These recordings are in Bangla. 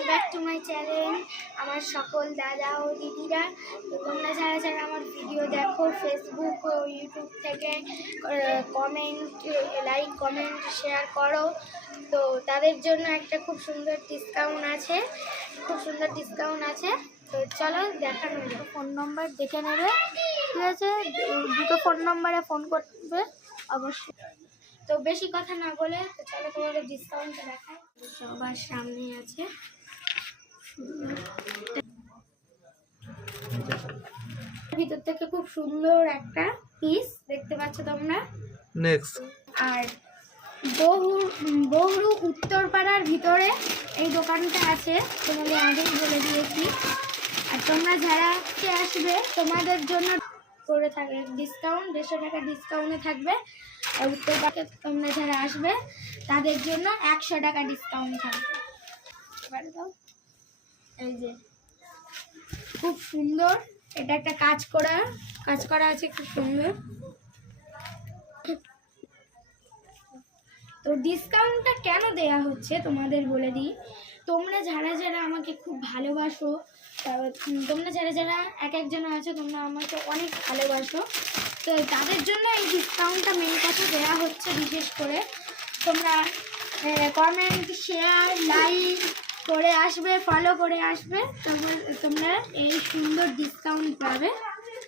Welcome back to my channel. আমার সকল দাদা ও দিদিরা, তো তোমরা যারা যারা আমার ভিডিও দেখো ফেসবুক ও ইউটিউব থেকে, কমেন্ট, লাইক, কমেন্ট, শেয়ার করো, তো তাদের জন্য একটা খুব সুন্দর ডিসকাউন্ট আছে। তো চলো দেখানো যাবে। ফোন নাম্বার দেখে নেবে, ঠিক আছে? দুটো ফোন নাম্বারে ফোন করবে অবশ্যই। তো বেশি কথা না বলে তো চলো তোমাদের ডিসকাউন্টটা দেখাই। সবার সামনে আছে ভিতর থেকে খুব সুন্দর একটা পিস দেখতে পাচ্ছ তোমরা। নেক্সট আর বহুরু উত্তরপাড়ার ভিতরে এই দোকানটা আছে, তোমাদের আগেই বলে দিয়েছি। আর তোমরা যারা আসবে তোমাদের জন্য করে থাকে ডিসকাউন্ট, 150 টাকা ডিসকাউন্টে থাকবে। আর উত্তরপাড়াতে তোমরা যারা আসবে তাদের জন্য 100 টাকা ডিসকাউন্ট থাকবে। এবারে দাও, এই যে খুব সুন্দর, এটা একটা কাজ করা আছে, খুব সুন্দর। তো ডিসকাউন্টটা কেন দেয়া হচ্ছে তোমাদের বলে দিই। তোমরা যারা যারা আমাকে খুব ভালোবাসো, তোমরা যারা যারা একজন আছো, তোমরা আমাকে অনেক ভালোবাসো, তো তাদের জন্য এই ডিসকাউন্টটা মেন কথা দেওয়া হচ্ছে। বিশেষ করে তোমরা কমেন্ট, শেয়ার, লাইক করে আসবে, ফলো করে আসবে, তারপর তোমরা এই সুন্দর ডিসকাউন্ট পাবে।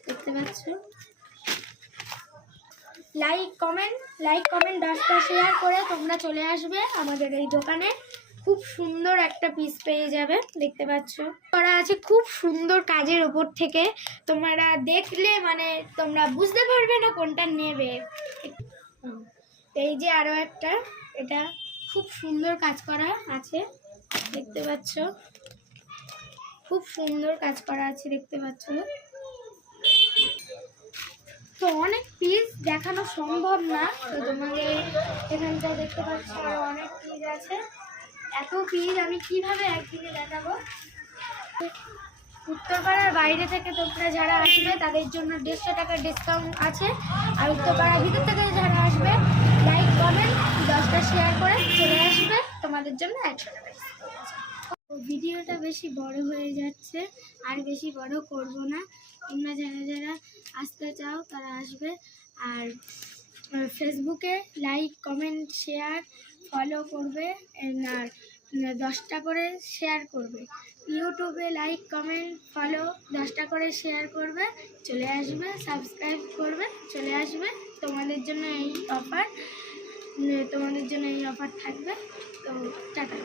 দেখতে পাচ্ছ, লাইক কমেন্ট 10টা শেয়ার করে তোমরা চলে আসবে আমাদের এই দোকানে। খুব সুন্দর একটা পিস পেয়ে যাবে, দেখতে পাচ্ছ করা আছে খুব সুন্দর কাজের ওপর থেকে। তোমরা দেখলে মানে তোমরা বুঝতে পারবে না কোনটা নেবে। এই যে আরো একটা, এটা খুব সুন্দর কাজ করা আছে, দেখতে পাচ্ছ, খুব সুন্দর কাজ করা আছে, দেখতে পাচ্ছ। তো অনেক পিস দেখানো সম্ভব না, তো তোমাদের এখানটা দেখতে পাচ্ছ আরো অনেক পিস আছে। এত পিস আমি কিভাবে একদিনে দেখাবো। উত্তরপাড়ার বাইরে থেকে তোমরা যারা আসবে তাদের জন্য 150 টাকার ডিসকাউন্ট আছে। আর উত্তরপাড়ার ভিতর থেকে যারা আসবে লাইক, কমেন্ট, 10টা শেয়ার করে চলে আসবে, তোমাদের জন্য 100 টাকা ডিসকাউন্ট আছে। ভিডিওটা বেশি বড় হয়ে যাচ্ছে, আর বেশি বড় করব না। তোমরা যারা যারা আসতে চাও তারা আসবে। আর ফেসবুকে লাইক, কমেন্ট, শেয়ার, ফলো করবে, আর 10টা করে শেয়ার করবে। ইউটিউবে লাইক, কমেন্ট, ফলো 10টা করে শেয়ার করবে, চলে আসবে, সাবস্ক্রাইব করবে, চলে আসবে। তোমাদের জন্য এই অফার থাকবে। তো টাটা।